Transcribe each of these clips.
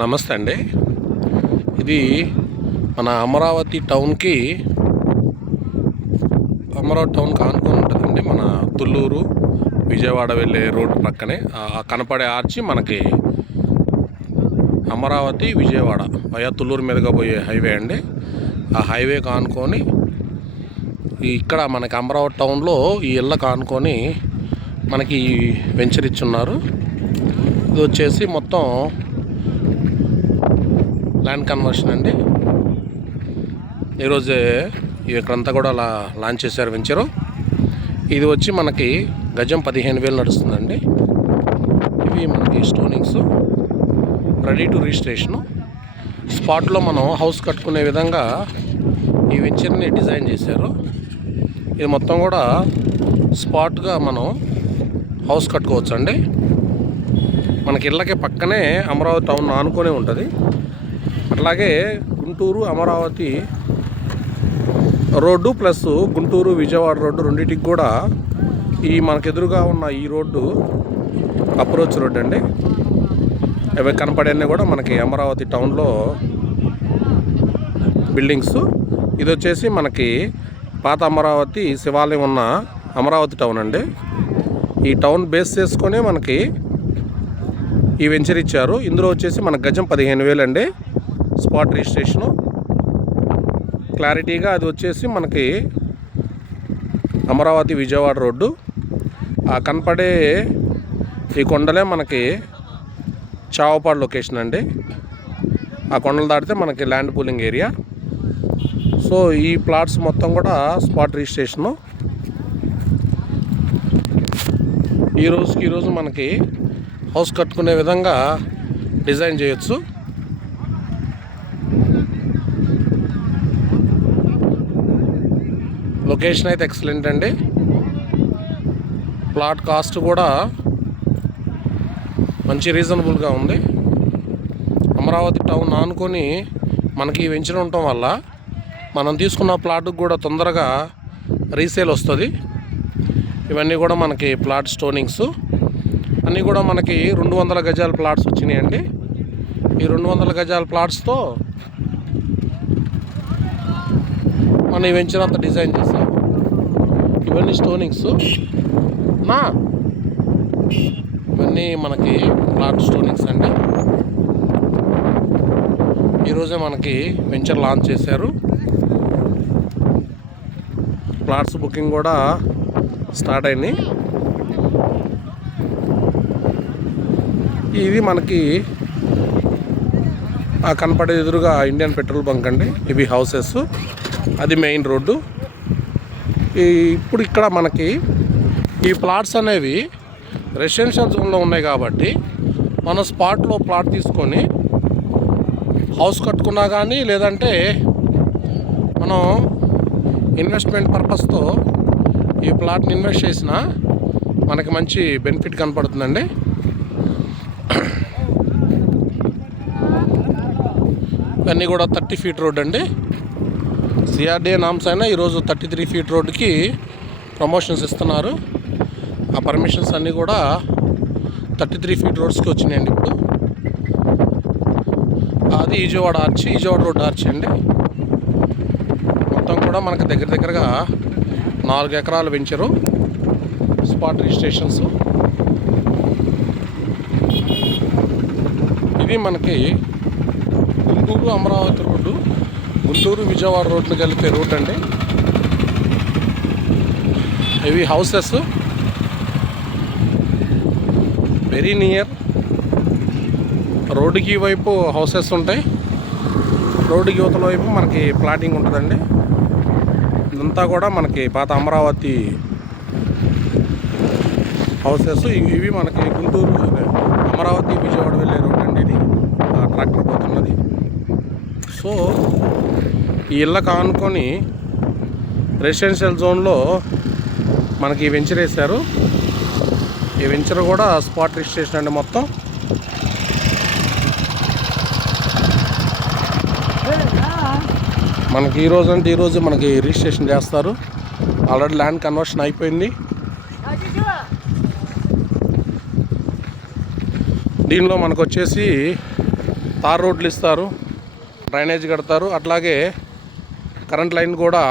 నమస్తే అండి. ఇది మన అమరావతి టౌన్కి అమరావతి టౌన్కి ఆనుకొని ఉంటుందండి. మన తుళ్ళూరు విజయవాడ వెళ్ళే రోడ్డు పక్కనే. కనపడే ఆర్చి మనకి అమరావతి విజయవాడ వయా తుళ్ళూరు మీదుగా పోయే హైవే అండి. ఆ హైవే కానుకొని ఇక్కడ మనకి అమరావతి టౌన్లో ఈ ఇళ్ళ కానుకొని మనకి వెంచర్ ఇచ్చున్నారు. ఇది వచ్చేసి మొత్తం ల్యాండ్ కన్వర్షన్ అండి. ఈరోజే ఇక్కడంతా కూడా అలా లాంచ్ చేశారు వెంచరు. ఇది వచ్చి మనకి గజం పదిహేను వేలు నడుస్తుందండి. ఇవి మనకి స్టోనింగ్స్. Ready to registration. స్పాట్లో మనం హౌస్ కట్టుకునే విధంగా ఈ వెంచర్ని డిజైన్ చేశారు. ఇది మొత్తం కూడా స్పాట్గా మనం హౌస్ కట్టుకోవచ్చు అండి మనకి ఇళ్ళకి పక్కనే అమరావతి టౌన్ ఆనుకొని ఉంటుంది. అట్లాగే Guntur Amaravati road plus Guntur Vijayawada road రెండింటికి కూడా ఈ మనకెదురుగా ఉన్న ఈ రోడ్డు అప్రోచ్ రోడ్ అండి. అవి కనపడేవి కూడా మనకి అమరావతి టౌన్లో బిల్డింగ్స్. ఇది వచ్చేసి మనకి పాత అమరావతి శివాలయం ఉన్న అమరావతి టౌన్ అండి. ఈ టౌన్ బేస్ చేసుకొని మనకి ఈ వెంచర్ ఇచ్చారు. ఇందులో వచ్చేసి మన గజం పదిహేను వేలు అండి స్పాట్ రిజిస్ట్రేషను. క్లారిటీగా అది వచ్చేసి మనకి అమరావతి విజయవాడ రోడ్డు. ఆ కనపడే ఈ కొండలే మనకి చావపాడు లొకేషన్ అండి. ఆ కొండలు దాటితే మనకి ల్యాండ్ పూలింగ్ ఏరియా. సో ఈ ప్లాట్స్ మొత్తం కూడా స్పాట్ రిజిస్ట్రేషను. ఈ రోజుకి ఈరోజు మనకి హౌస్ కట్టుకునే విధంగా డిజైన్ చేయొచ్చు. లొకేషన్ అయితే ఎక్సలెంట్ అండి. ప్లాట్ కాస్ట్ కూడా మంచి రీజనబుల్గా ఉంది. అమరావతి టౌన్ ఆనుకొని మనకి ఈ వెంచర్ ఉండటం వల్ల మనం తీసుకున్న ప్లాట్కి కూడా తొందరగా రీసేల్ వస్తుంది. ఇవన్నీ కూడా మనకి ప్లాట్ స్టోనింగ్స్. అన్నీ కూడా మనకి రెండు వందల గజాల ప్లాట్స్ వచ్చినాయండి. ఈ రెండు వందల గజాల ప్లాట్స్తో మనం ఈ వెంచర్ అంతా డిజైన్ చేసాం. ఇవన్నీ స్టోనింగ్స్. నా. ఇవన్నీ మనకి ప్లాట్ స్టోనింగ్స్ అండి. ఈరోజే మనకి వెంచర్ లాంచ్ చేశారు. ప్లాట్స్ బుకింగ్ కూడా స్టార్ట్ అయినాయి ఇది మనకి కనపడే ఎదురుగా ఇండియన్ పెట్రోల్ బంక్ అండి. ఇవి హౌసెస్. అది మెయిన్ రోడ్డు. ఇప్పుడు ఇక్కడ మనకి ఈ ప్లాట్స్ అనేవి రెసిడెన్షియల్ జోన్లో ఉన్నాయి కాబట్టి మన స్పాట్లో ప్లాట్ తీసుకొని హౌస్ కట్టుకున్నా కానీ లేదంటే మనం ఇన్వెస్ట్మెంట్ పర్పస్తో ఈ ప్లాట్ని ఇన్వెస్ట్ చేసినా మనకి మంచి బెనిఫిట్ కనపడుతుందండి. ఇవన్నీ కూడా థర్టీ ఫీట్ రోడ్ అండి. సిఆర్డీఏ నామ్స్ అయినా ఈరోజు థర్టీ త్రీ ఫీట్ రోడ్డుకి ప్రమోషన్స్ ఇస్తున్నారు. ఆ పర్మిషన్స్ అన్నీ కూడా థర్టీ త్రీ ఫీట్ రోడ్స్కి వచ్చినాయండి ఇప్పుడు. అది Vijayawada arch Vijayawada road arch అండి. మొత్తం కూడా మనకు దగ్గర దగ్గరగా నాలుగు ఎకరాలు పెంచరు. Spot registrations. ఇది మనకి గుంటూరు అమరావతి రోడ్డు. గుంటూరు విజయవాడ రోడ్లు కలిపే రూట్ అండి. ఇవి హౌసెస్. Very near. రోడ్డుకి వైపు హౌసెస్ ఉంటాయి. రోడ్డుకి యువతల వైపు మనకి ప్లాటింగ్ ఉంటుందండి. ఇదంతా కూడా మనకి పాత అమరావతి హౌసెస్. ఇవి ఇవి మనకి గుంటూరు అమరావతి విజయవాడ వెళ్ళే రోడ్ అండి ఇది. ట్రాక్టర్ పోతున్నది. సో ఈ ఇళ్ళకు ఆనుకొని రెసిడెన్షియల్ జోన్లో మనకి ఈ వెంచర్ వేశారు. ఈ వెంచర్ కూడా స్పాట్ రిజిస్ట్రేషన్ అండి మొత్తం. మనకి ఈ రోజు అంటే ఈరోజు మనకి రిజిస్ట్రేషన్ చేస్తారు. ఆల్రెడీ ల్యాండ్ కన్వర్షన్ అయిపోయింది. దీనిలో మనకు వచ్చేసి తార్ రోడ్లు ఇస్తారు. డ్రైనేజ్ కడతారు. అట్లాగే కరెంట్ లైన్ కూడా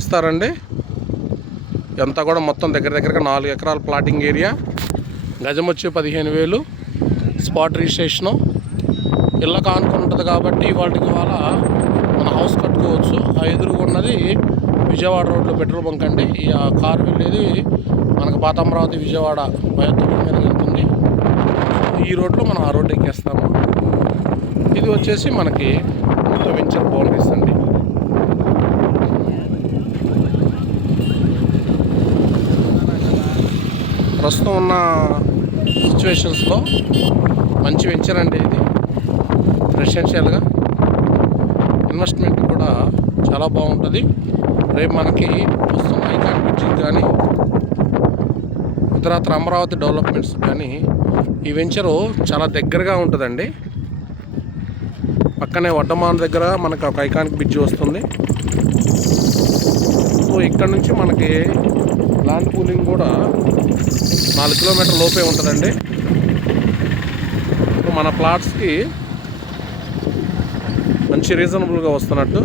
ఇస్తారండి. ఇదంతా కూడా మొత్తం దగ్గర దగ్గరగా నాలుగు ఎకరాల ప్లాటింగ్ ఏరియా. గజం వచ్చి పదిహేను వేలు. Spot registration. ఇళ్ళకు కానుకొని ఉంటుంది కాబట్టి వాటికి వాళ్ళ మన హౌస్ కట్టుకోవచ్చు. ఆ ఎదురుగా ఉన్నది విజయవాడ రోడ్లో పెట్రోల్ బంక్ అండి. ఈ కారు వెళ్ళేది మనకు పాత అమరావతి విజయవాడ బయోతుల మీద వెళ్తుంది. ఈ రోడ్లో మనం ఆ రోడ్డు ఎక్కేస్తాము. ఇది వచ్చేసి మనకి మొత్తం వెంచర్ బౌండరీస్ అండి ప్రస్తుతం ఉన్న సిచ్యువేషన్స్లో మంచి వెంచర్ అండి ఇది. రెసిడెన్షియల్గా ఇన్వెస్ట్మెంట్ కూడా చాలా బాగుంటుంది. రేపు మనకి వస్తున్న ఐకాన్ బ్రిడ్జికి కానీ తర్వాత అమరావతి డెవలప్మెంట్స్ కానీ ఈ వెంచరు చాలా దగ్గరగా ఉంటుందండి. పక్కనే వడ్డమాన్ దగ్గర మనకు ఒక ఐకానిక్ బ్రిడ్జ్ వస్తుంది. సో ఇక్కడ నుంచి మనకి ల్యాండ్ పూలింగ్ కూడా నాలుగు కిలోమీటర్ లోపే ఉంటుందండి. మన ప్లాట్స్కి మంచి రీజనబుల్గా వస్తున్నట్టు